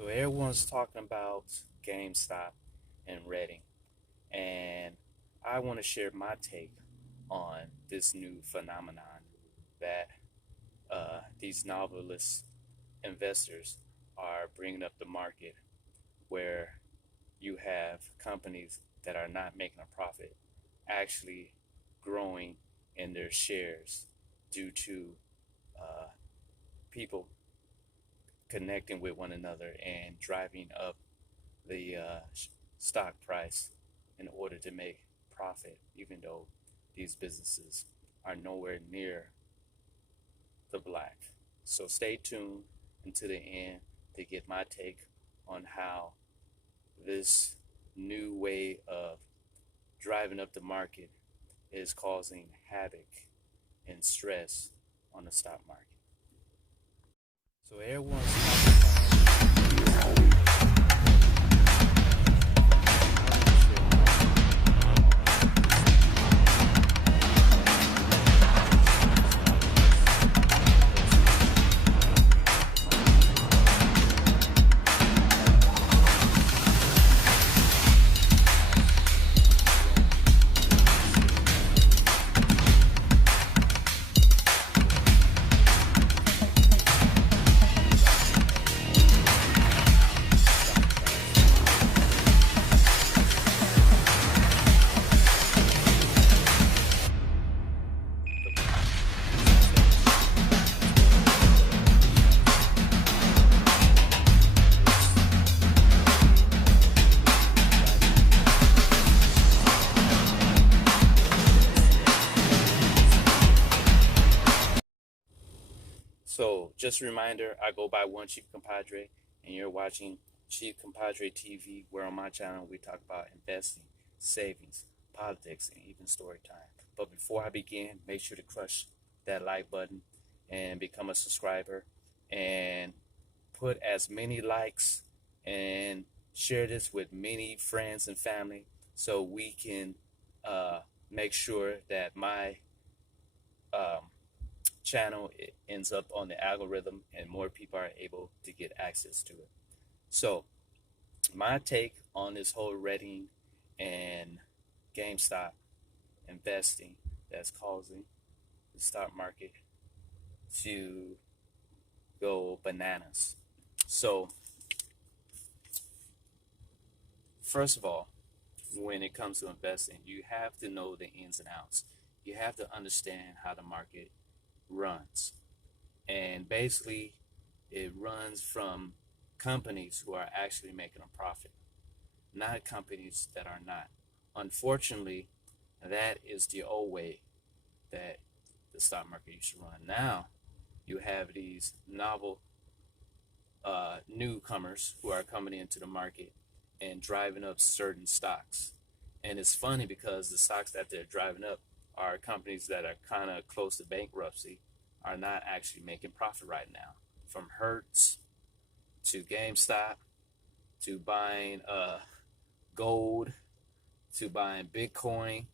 So everyone's talking about GameStop and Redding, and I want to share my take on this new phenomenon that these novelist investors are bringing up the market, where you have companies that are not making a profit actually growing in their shares due to uh, people connecting with one another and driving up the stock price in order to make profit, even though these businesses are nowhere near the black. So stay tuned until the end to get my take on how this new way of driving up the market is causing havoc and stress on the stock market. So everyone's talking about So, just a reminder, I go by One Chief Compadre, and you're watching Chief Compadre TV, where on my channel we talk about investing, savings, politics, and even story time. But before I begin, make sure to crush that like button and become a subscriber and put as many likes and share this with many friends and family so we can make sure that my um, channel ends up on the algorithm and more people are able to get access to it. So, my take on this whole Redding and GameStop investing that's causing the stock market to go bananas. So, first of all, when it comes to investing, you have to know the ins and outs. You have to understand how the market runs. And basically, it runs from companies who are actually making a profit, not companies that are not. Unfortunately, that is the old way that the stock market used to run. Now, you have these novel newcomers who are coming into the market and driving up certain stocks. And it's funny because the stocks that they're driving up are companies that are kind of close to bankruptcy, are not actually making profit right now. From Hertz to GameStop to buying gold to buying Bitcoin,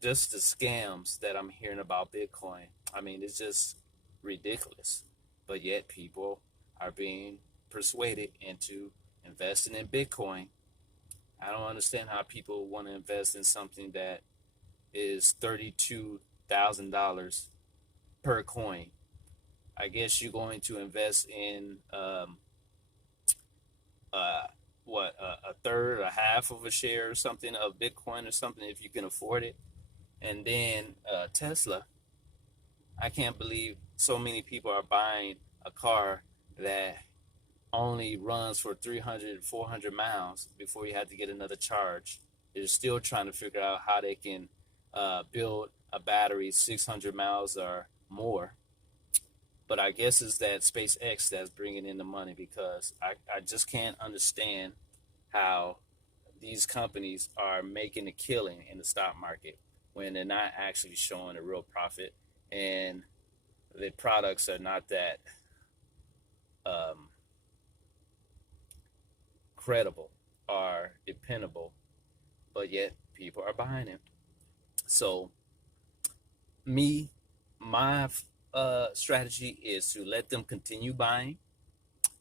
just the scams that I'm hearing about Bitcoin. I mean, it's just ridiculous. But yet people are being persuaded into investing in Bitcoin. I don't understand how people want to invest in something that is $32,000 per coin. I guess you're going to invest in a third, a half of a share or something of Bitcoin or something if you can afford it. And then Tesla, I can't believe so many people are buying a car that only runs for 300, 400 miles before you have to get another charge. They're still trying to figure out how they can build a battery 600 miles or more. But I guess it's that SpaceX that's bringing in the money, because I just can't understand how these companies are making a killing in the stock market when they're not actually showing a real profit, and the products are not that um, credible or dependable, but yet people are buying them. So my strategy is to let them continue buying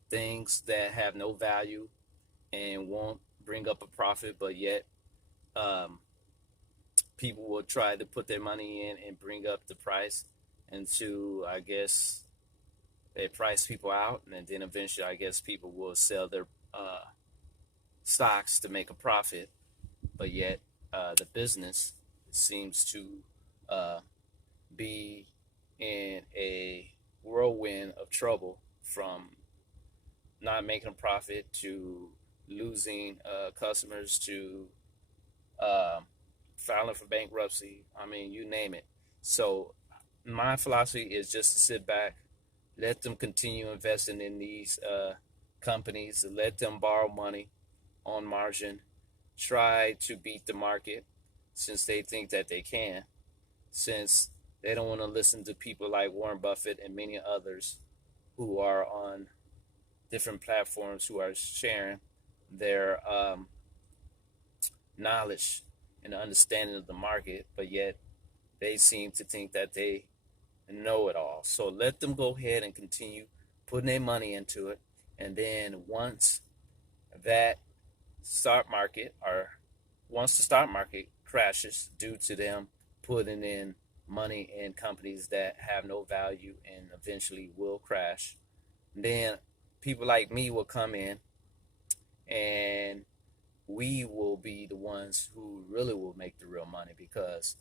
things that have no value and won't bring up a profit, but yet um, people will try to put their money in and bring up the price, and to, I guess, they price people out, and then eventually I guess people will sell their stocks to make a profit, but yet the business seems to uh, be in a whirlwind of trouble, from not making a profit to losing customers to um, filing for bankruptcy. I mean, you name it. So my philosophy is just to sit back, let them continue investing in these companies, let them borrow money on margin, try to beat the market since they think that they can, since they don't want to listen to people like Warren Buffett and many others who are on different platforms who are sharing their knowledge and understanding of the market, but yet they seem to think that they know it all. So let them go ahead and continue putting their money into it. And then that stock market, or once the stock market crashes due to them putting in money in companies that have no value and eventually will crash, then people like me will come in, and we will be the ones who really will make the real money, because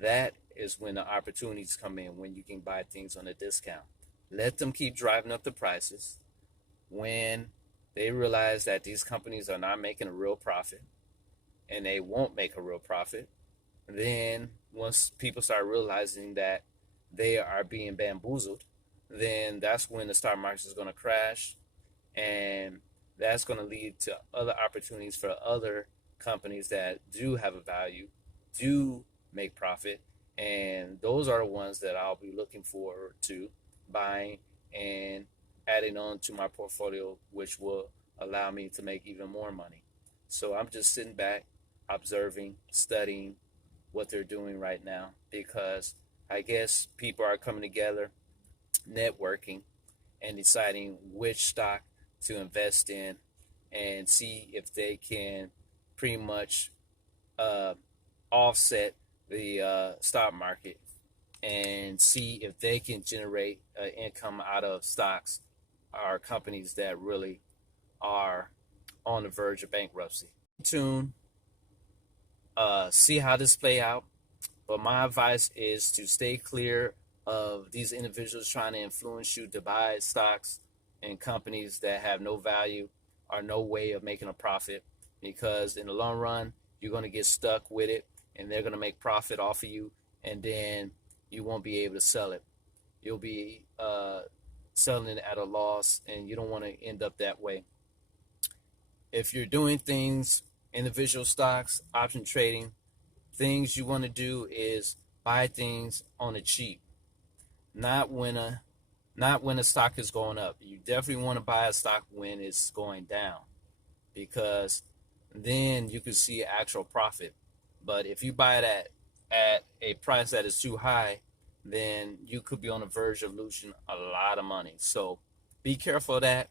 that is when the opportunities come in, when you can buy things on a discount. Let them keep driving up the prices. When they realize that these companies are not making a real profit, and they won't make a real profit, then once people start realizing that they are being bamboozled, then that's when the stock market is going to crash, and that's going to lead to other opportunities for other companies that do have a value, do make profit, and those are the ones that I'll be looking forward to buying and adding on to my portfolio, which will allow me to make even more money. So I'm just sitting back, observing, studying what they're doing right now, because I guess people are coming together, networking, and deciding which stock to invest in, and see if they can pretty much uh, offset the stock market, and see if they can generate income out of stocks or companies that really are on the verge of bankruptcy. Tune, see how this play out. But my advice is to stay clear of these individuals trying to influence you to buy stocks and companies that have no value or no way of making a profit, because in the long run, you're going to get stuck with it, and they're going to make profit off of you, and then you won't be able to sell it. You'll be selling it at a loss, and you don't want to end up that way. If you're doing things, individual stocks, option trading, things you want to do is buy things on the cheap, not when a stock is going up. You definitely want to buy a stock when it's going down, because then you can see actual profit. But if you buy it at a price that is too high, then you could be on the verge of losing a lot of money. So be careful of that.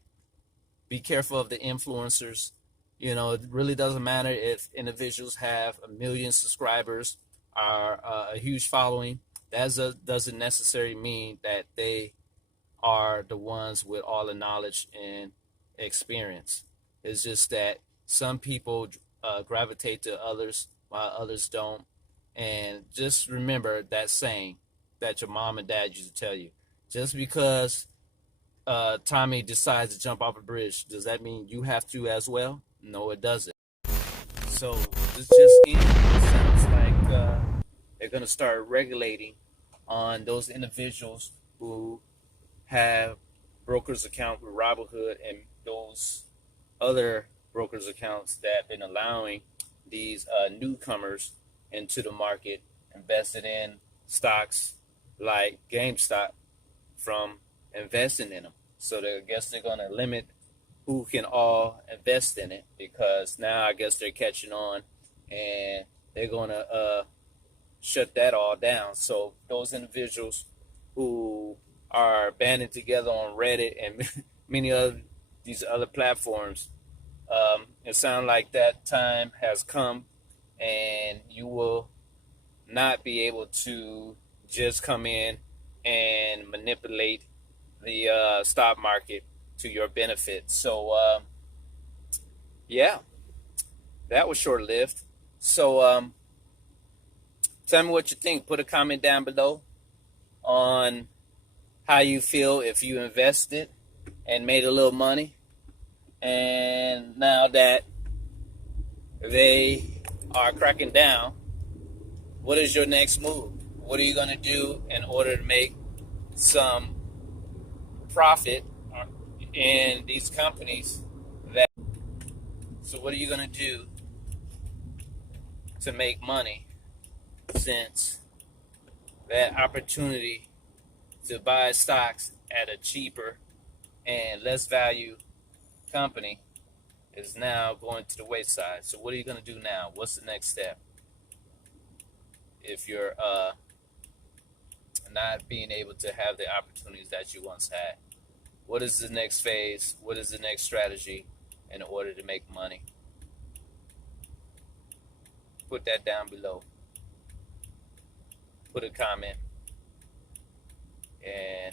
Be careful of the influencers. It really doesn't matter if individuals have 1 million subscribers or a huge following. That doesn't necessarily mean that they are the ones with all the knowledge and experience. It's just that some people gravitate to others while others don't. And just remember that saying that your mom and dad used to tell you: just because Tommy decides to jump off a bridge, does that mean you have to as well? No, it doesn't. So this just sounds like they're going to start regulating on those individuals who have brokers account with Robinhood and those other brokers accounts that have been allowing these newcomers into the market invested in stocks like GameStop from investing in them. So I guess they're going to limit who can all invest in it, because now I guess they're catching on, and they're going to shut that all down. So those individuals who are banding together on Reddit and many of these other platforms. It sounds like that time has come, and you will not be able to just come in and manipulate the stock market to your benefit. So, yeah, that was short lived. So, tell me what you think. Put a comment down below on how you feel if you invested and made a little money. And now that they are cracking down, what is your next move? What are you going to do in order to make some profit in these companies? So what are you going to do to make money, since that opportunity to buy stocks at a cheaper and less value company is now going to the wayside? So what are you going to do now? What's the next step if you're not being able to have the opportunities that you once had? What is the next phase? What is the next strategy in order to make money? Put that down below. Put a comment, and